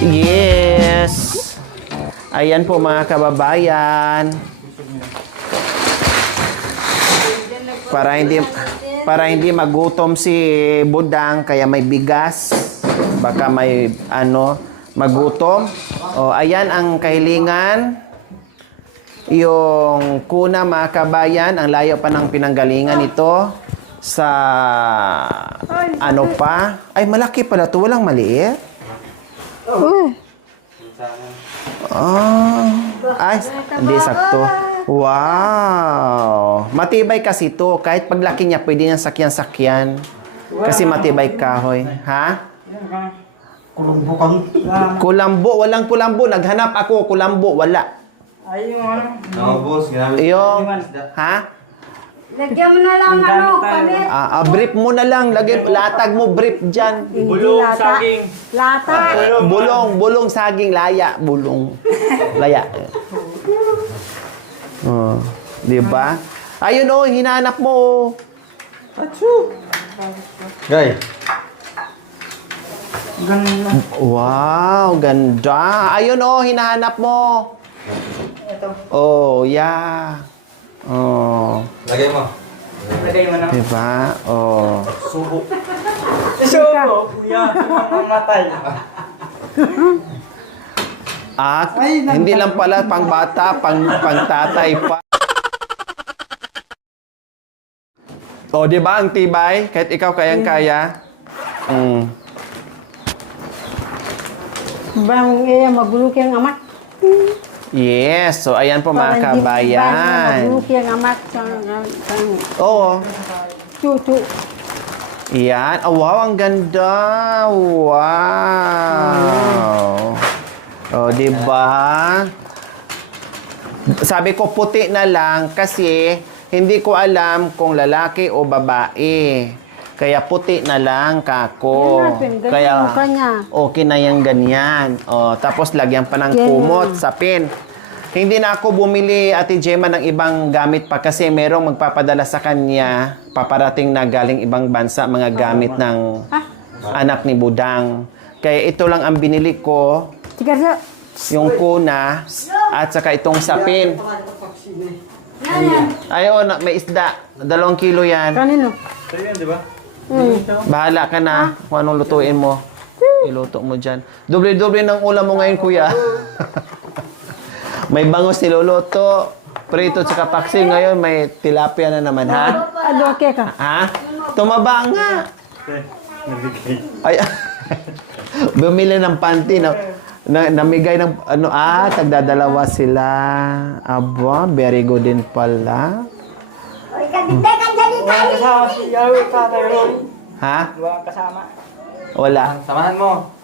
Yes. Ayan po mga kababayan. Para hindi magutom si Budang kaya may bigas. Baka may magutom. O ayan ang kahilingan. Yung kuna mga kabayan, ang layo pa ng pinanggalingan ito sa pa. Ay malaki pala to, walang maliit. Ay, hindi sakto. Wow! Matibay kasi to. Kahit paglaki niya, pwede niyang sakyan-sakyan. Kasi matibay kahoy. Ha? Kulambo kang. Kulambo. Walang kulambo. Naghanap ako. Kulambo. Wala. Ayun. No, boss. Yung, ha? Lagyan mo na lang kamit. Brief mo na lang. Latag mo brief dyan. Bulong, saging. Lata. Bulong, saging, laya. Bulong. Laya. Oh, di ba? Ayun hinanap mo. Atsu. Gay. Ganda. Wow, ganda. Ayun hinahanap mo. Ito. Oh, yeah. Oh. Lagay mo. Lagay mo na. Di ba? Oh. Subo. Subo. Kuya, mamatay. Hindi lang pala pang bata, pang tatay pa. O, di ba ang tibay? Kahit ikaw kayang-kaya. Bang magulok yung amat. Yes. So, ayan po mga kabayan. Magulok yung amat. Oo. Tutu. Yan. Oh, wow, ang ganda. Wow. Oh, di ba? Sabi ko puti na lang kasi hindi ko alam kung lalaki o babae. Kaya puti na lang kako. Kaya okay na yung ganyan. Oh, tapos lagyan pa ng kumot sa pin. Hindi na ako bumili, Ate Gemma, ng ibang gamit pa kasi merong magpapadala sa kanya, paparating na galing ibang bansa, mga gamit ng anak ni Budang. Kaya ito lang ang binili ko, yung kuna, at saka itong sapin. Ayaw, may isda. 2 kilo yan. Kanino? Sa'yo yan, di ba? Bahala ka na kung anong lutuin mo. Iluto mo dyan. Doble-doble ng ulam mo ngayon, kuya. May bangus niluluto, prito at saka paksiw. Ngayon may tilapia na naman, ha? Adoke ka. Ha? Tumaba nga. Ay, bumili ng panty na namigay ng tagdadalawa sila. Aba, very good din pala. Ha? Kasama. Wala. Samahan mo.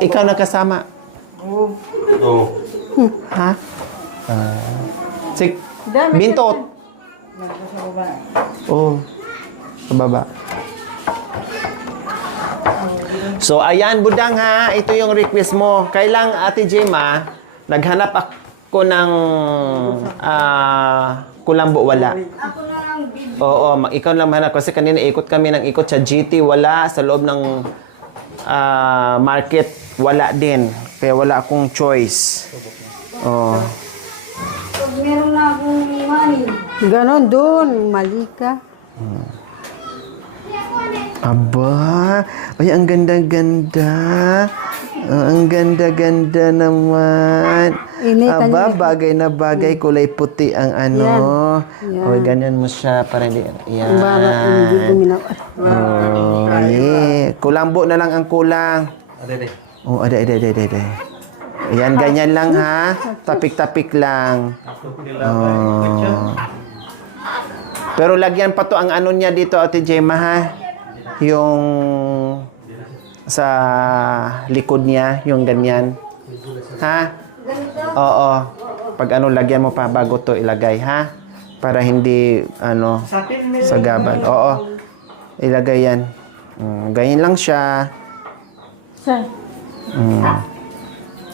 Ikaw nakasama. Oo. Ha? Bintot. Oh. Sa baba. So, ayan, Budang, ha. Ito yung request mo. Kailang, Ate Gemma, naghanap ako ng kulambo. Wala. Oo, ikaw lang hanap. Kasi kanina ikot kami ng ikot sa GT. Wala. Sa loob ng market, wala din. Kaya wala akong choice. Oh. Pag meron na akong money. Ganon doon. Mali ka. Aba, ay ang ganda-ganda. Ang ganda-ganda naman. Aba, bagay na bagay, kulay puti ang ano. O, ganyan mo siya para hindi. Yan. Oh, yeah. Kulambo na lang ang kulang. Oh, ada. Yan, ganyan lang ha. Tapik-tapik lang. Oh. Pero lagyan pa to ang ano niya dito, Ate Gemma, ha? Yung sa likod niya, yung ganyan. Ha? Oo. Pag lagyan mo pa bago to ilagay, ha? Para hindi, sagabal. Oo. Ilagay yan. Ganyan lang siya.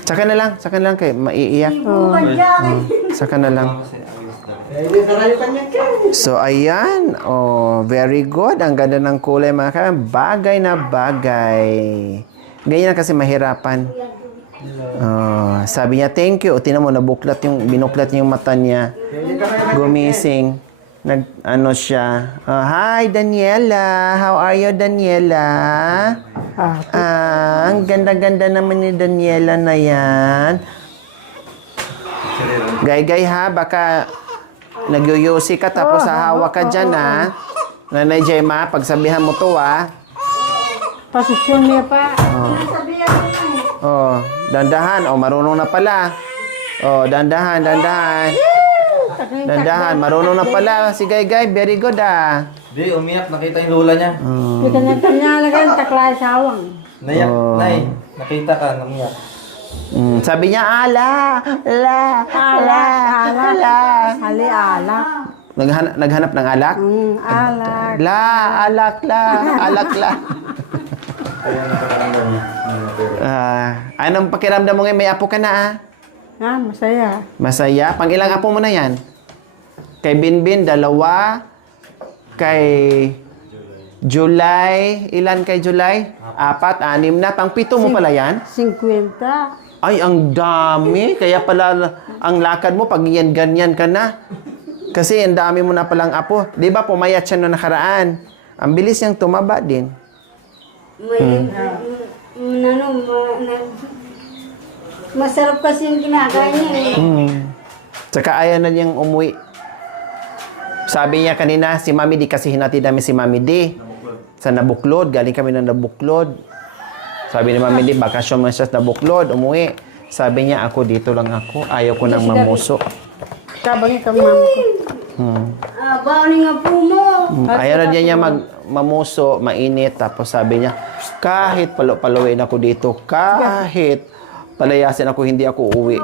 Saka na lang kay maiiyak. Saka na lang. So, ayan. Oh, very good. Ang ganda ng kulay, mga kaibigan. Bagay na bagay. Ganyan na kasi mahirapan. Oh, sabi niya, thank you. O, tinan mo, binuklat niya yung mata niya. Gumising. Ano siya. Hi, Daniela. How are you, Daniela? Ang ganda-ganda naman ni Daniela na yan. Gay-gay ha, baka nagyuyusi ka tapos hahawa ka dyan ha. Nanay Gemma, pagsabihan mo to ha. Pasisyon niya pa. Sabihan ko na eh. Oh, dandahan. Oh, marunong na pala. Oh, dandahan. Dandahan, marunong na pala. Si Gay-gay, very good ah. Di, umiyak. Nakita yung lola niya. Hindi ka nagtanyalagan, taklay sawang. Naiyak, nay. Nakita ka, namiyak. Sabi niya, ala. Alak. Naghanap ng alak? Alak. Alak la. Anong pakiramdam mo ngayon? May apo ka na ah? Masaya. Masaya? Pang ilang apo mo na yan? Kay Binbin, 2. Kay July, ilan kay July? 4, 6 na. Pang 7 mo pala yan? 50. Ay, ang dami. Kaya pala ang lakad mo pag yan ganyan ka na. Kasi ang dami mo na palang apo. Di ba pumayat siya noong nakaraan? Ang bilis niyang tumaba din. Masarap kasi yung ginagawa niya eh. Tsaka ayaw na niyang umuwi. Sabi niya kanina, si Mami D, kasi hinatid namin si Mami D. Sa Nabuklod, galing kami ng Nabuklod. Sabi ni Mami D, bakasyon mo siya sa Nabuklod, umuwi. Sabi niya, ako dito lang ako. Ayaw ko nang mamuso. Kabang ka mama ko. Bawang nga po mo. Ayaw na niya mamuso, mainit. Tapos sabi niya, kahit paluin ako dito, kahit palayasin ako, hindi ako uwi.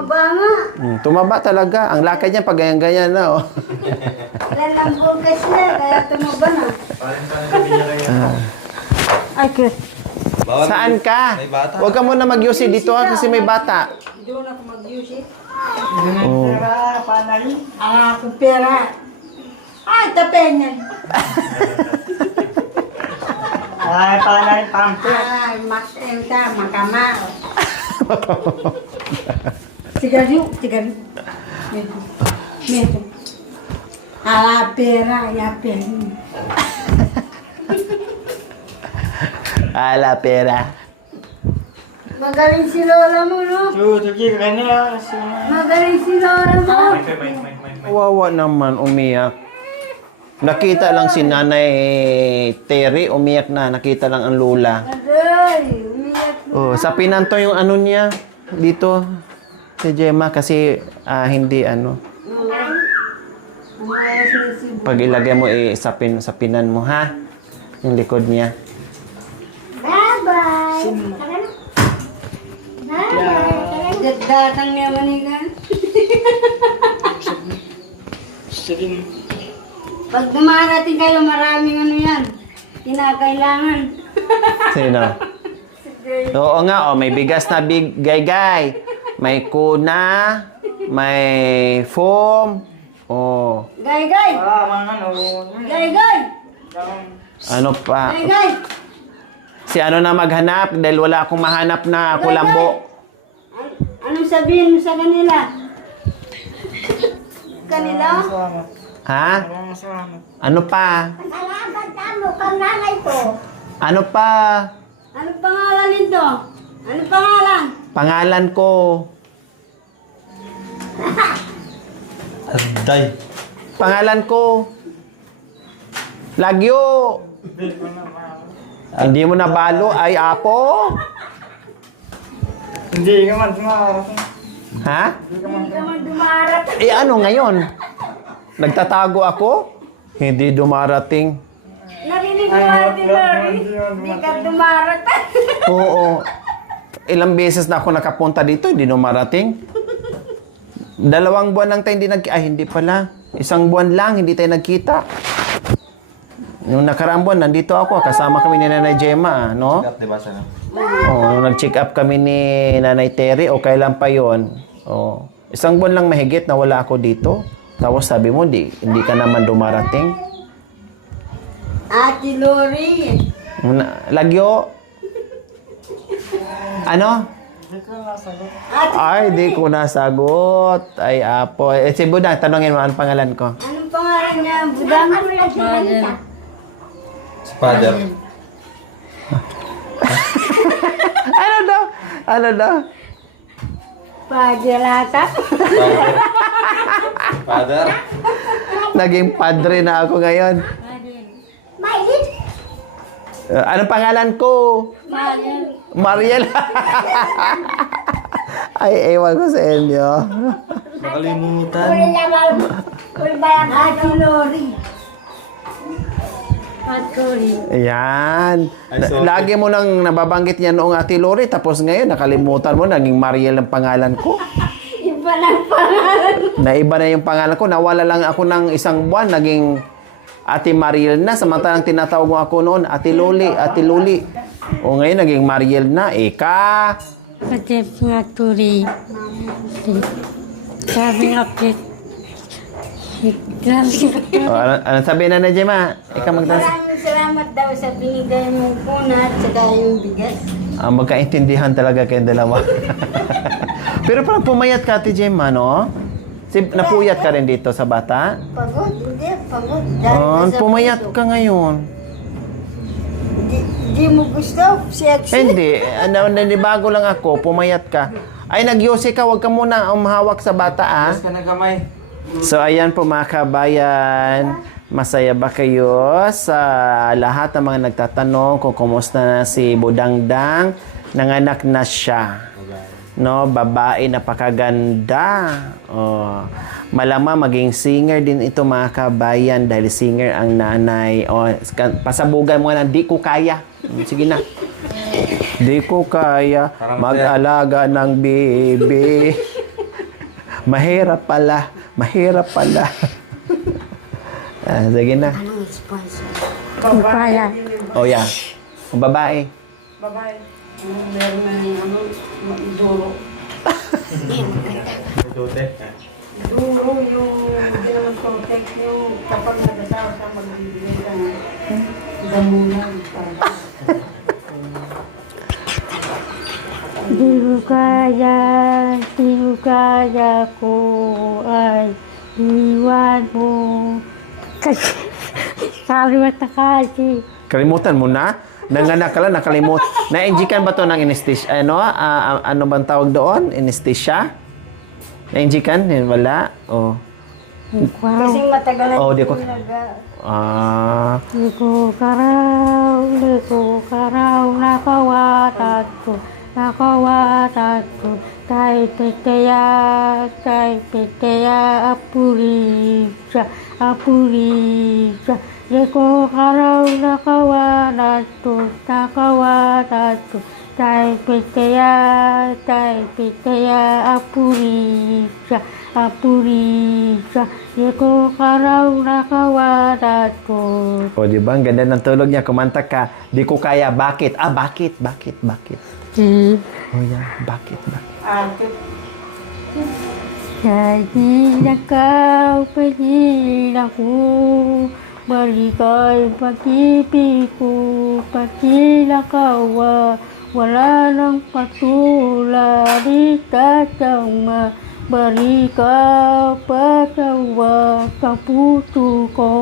Tumaba talaga. Ang lakad niya pag ganyan-ganyan na. Oh. Lalambog ka siya, kaya tumaba na. Ay, Chris. Saan ka? May bata. Huwag ka muna mag-yusi dito kasi may bata. Doon ako mag-use. Pera, panay. Kung pera. Ay, tapenyan. Ay, panay, pamper. Ay, makenta, makamao. Sigarilyo. Meto. Pera, yapin. Ala, pera. Magaling si Lola mo, no? Magaling si Lola mo. Wawa naman, umiyak. Nakita lang si Nanay Terry, umiyak na. Nakita lang ang lula. Aday, umiyak. Oh, sa pinanto yung ano niya dito si Gemma kasi hindi ano. Pag ilagay mo sa pinan mo ha. Yung likod niya. Bye-bye. Datang niya manigan. Pag dumarating kayo, maraming ano yan. Kinakailangan. Sino? Oo nga, may bigas na gay-gay. May kuna, may foam. Oh. Gay-gay! Gay-gay! Ano pa? Gay-gay! Si ano na maghanap dahil wala akong mahanap na kulambo. Anong sabihin mo sa kanila? Kanila? Ha? Ano pa? Salamat mo kang nanay ko. Ano pa? Ano pangalan nito? Ano pangalan? Pangalan ko. Aday. Pangalan ko. Lagyo. Hindi mo nabalo ay apo? Hindi ka man dumarating. Ha? Hindi ka man dumarap. Eh ano ngayon? Nagtatago ako? Hindi dumarating. Narinig mo Ate Lori? Hindi ka dumarap. Oo. Ilang beses na ako nakapunta dito, hindi dumarating. 2 buwan lang tayo hindi hindi pala. 1 buwan lang, hindi tayo nagkita. Nung nakaraang buwan, nandito ako. Kasama kami ni Nanay Gemma, no? Diba sana? Nung nag-check up kami ni Nanay Terry, o kailan pa yon? 1 buwan lang mahigit na wala ako dito. Tapos sabi mo, hindi ka naman dumarating. Ate Lori. Lagyo. Ano? Ay, di ko nasagot. Ay, apo. Si Budang, tanongin mo, anong pangalan ko? Anong pangalan niya? Budang? Father. Ano daw? Ano daw? Pajalata. Father. Naging padre na ako ngayon. Anong pangalan ko? Mariel. Ay, ewan ko sa inyo. Nakalimutan. Ate Lori. Ayan. Ay, sorry. Lagi mo nang nababanggit niya noong Ate Lori, tapos ngayon nakalimutan mo, naging Mariel ang pangalan ko. Iba ng pangalan. Naiba na yung pangalan ko. Nawala lang ako ng isang buwan, naging Ate Mariel na. Samantalang tinatawag mo ako noon, Ate Loli, Ate Loli. O ngayon, naging Mariel na. Ika. Kasi nga turi. Sabi nga O, ano sabihin na Gemma? Ika magdas. Maraming salamat daw sa binigay mong kuna at saka yung bigas. Magkaintindihan talaga kayong dalawa. Pero parang pumayat ka, Ate Gemma, no? Napuyat ka rin dito sa bata? Pagod, hindi. Pagod. Pumayat ka ngayon. Hindi mo gusto? Sexy? Hindi. Nanibago lang ako. Pumayat ka. Ay, nagyosi ka. Huwag ka muna umahawak sa bata, ah. Tapos ka ng kamay. So, ayan po mga kabayan. Masaya ba kayo sa lahat ng mga nagtatanong kung kumusta na si Budangdang? Nanganak na siya. No, babae, napakaganda. Oh, malamang maging singer din ito mga kabayan dahil singer ang nanay. Oh, pasabugan mo na, di ko kaya. Sige na. Di ko kaya mag-alaga ng baby. Mahirap pala. Mahirap pala. Sige na. Kaya. Oh, yeah. Ang babae. Meron na yung duro. Dute. Duro yung hindi naman protect yung kapag nag-asawa ka magbibigay ka ng damunan. Di ko kaya ko ay iwan mo. Kasi, kalimat na kasi. Kalimutan mo na? Nanganak ka lang, nakalimut. Na-injikan ba to ng anesthesia? Ano? Ano bang tawag doon? Anesthesia? Na-injikan? Wala? Oh. Wow. Kasi matagal na Oh, di ko- Di ko karaw, nakawatan ko, kay petaya, apurisa, di ko karaw, nakawanan ko, kay petaya, apurisa, di ko karaw, nakawanan ko. O, di ba? Ang ganda ng tulog niya. Kumanta ka. Di ko kaya. Bakit? Bakit? Di Oh, yeah. Bakit? Dahil ikaw, pagil ako, balikay pag-ibig ko, pagilakawa, wala nang patulad, itatama, balikaw, pagkawa, kapuso ko,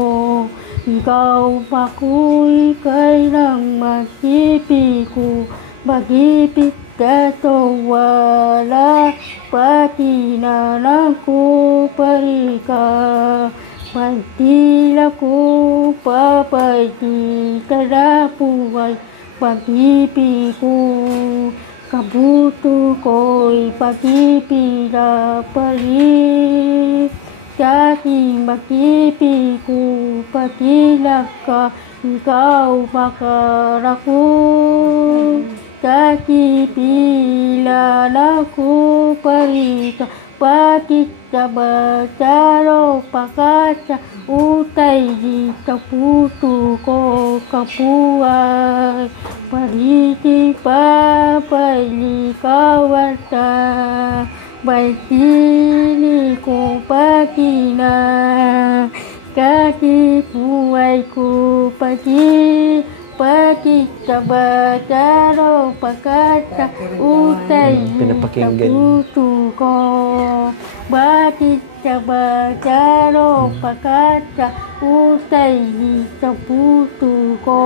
ikaw ako'y kailang masipig ko, mag-ibig kato wala, pati na lang ko parika, pagtila ko papaiti, kada buhay, pag-ibig ko, kabuto ko'y pag-ibig na palik, dating mag-ibig ko, pagilak ka, ikaw makarako. Kakipila ko parika, bakit ka ba taro pakata, utay di kaputo ko kapuay, pariti papalikawan ta, baitili ko pakina, kakipuay ko pati Sabadaro pagkata utay Pinapakinggan. puso ko. Bakit sabadaro pagkata utay sa puso ko?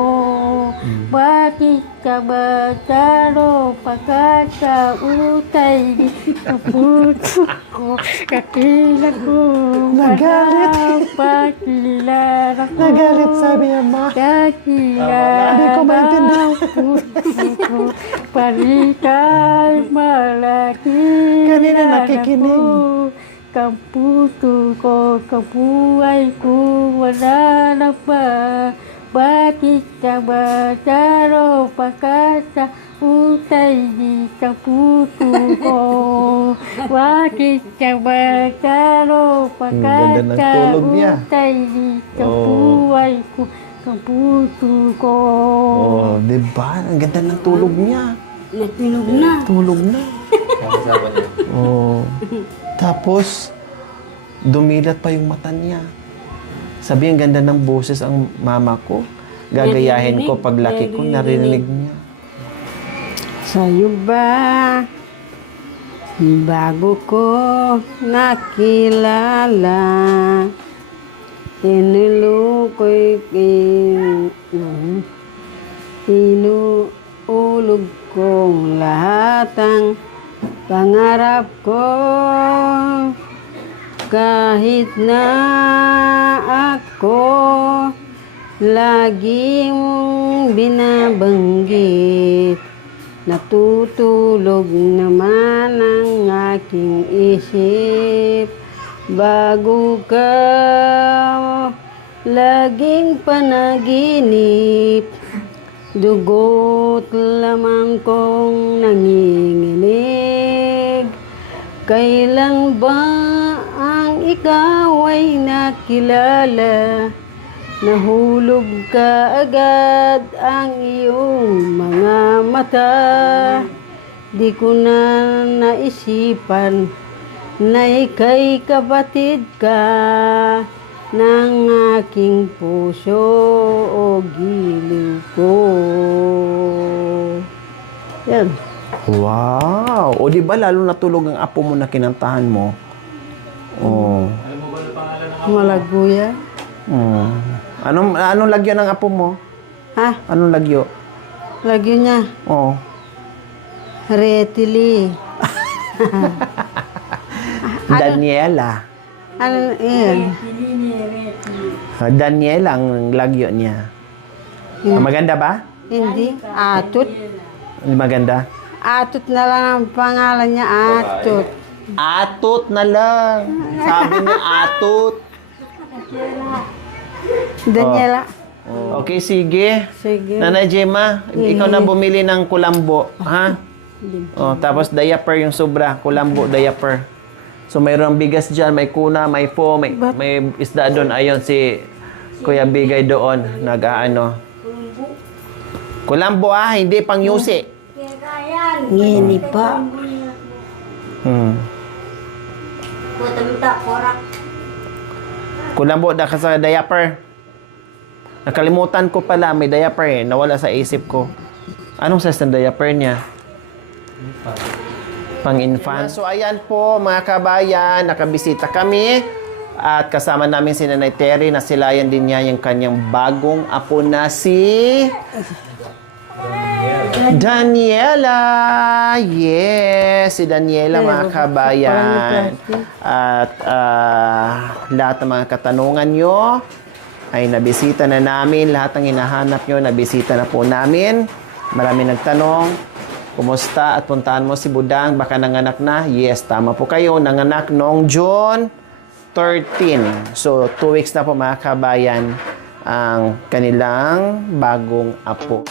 Bakit sabadaro pagkata utay sa puso ko? Kakila ko Nagalit. Pakilala ko. Nagalit, sabi niya, Ma. Kakilala Hindi ko maintindihan. puso ko. Palikay malaki. Kanina nakikinig. Kapuso ko, kabuhay ko, wala na pa. Bakit sa badaro pagkasa utay di sa puso ko? Bakit sa badaro Ang ganda ng pagkasa tulog niya. utay di sa Oh. buhay ko, kapuso ko? Oh, di ba? Ang ganda ng tulog niya. Natulog na. Tulog na. Kasama niya. Oh. Tapos, dumilat pa yung mata niya. Sabi, ang ganda ng boses ang mama ko. Gagayahin ko paglaki ko, narinig niya. Sa'yo ba, bago ko nakilala, inulukoy inuulog kong lahat ang pangarap ko. Kahit na ako lagi mong binabanggit, natutulog naman ang aking isip. Bago ka laging panaginip, dugot lamang kong nanginginig. Kailan ba ang ikaw ay nakilala? Nahulog ka agad ang iyong mga mata. Di ko na naisipan na ika'y kapatid ka ng aking puso o giliw ko. Yan. Wow! O di ba lalo natulog ang apo mo na kinantahan mo? Oh. Malaguya. Oh. Anong lagyo ng apo mo? Ha? Anong lagyo? Lagyo niya. Oh. Retili. Daniela. Ano yan? Daniela ang lagyo niya. Maganda ba? Hindi. Atut. Maganda? Atut na lang ang pangalan niya. Atut. Atut na lang. Sabi niya atut. Daniela. Okay, sige. Sige. Nanay Gemma, ikaw na bumili ng kulambo, ha? Oh, tapos diaper yung sobra, kulambo diaper. So mayroong bigas diyan, may kuna, may po, may isda doon. Ayon si Kuya Bigay doon, nag-aano. Kulambo hindi pang yusi. Ngini pa. Kulambo da ka sa diaper. Nakalimutan ko pala, may diaper nawala sa isip ko. Anong size ng diaper niya? Pang-infant. So ayan po mga kabayan, nakabisita kami at kasama namin si Nanay Terry na silayan din niya yung kanyang bagong apo na si Daniela. Yes, si Daniela mga kabayan. At lahat ng mga katanungan nyo ay nabisita na namin. Lahat ng hinahanap nyo, nabisita na po namin. Marami nagtanong, kumusta at puntahan mo si Budang, baka nanganak na? Yes, tama po kayo. Nanganak noong June 13. So, 2 weeks na po mga kabayan ang kanilang bagong apo.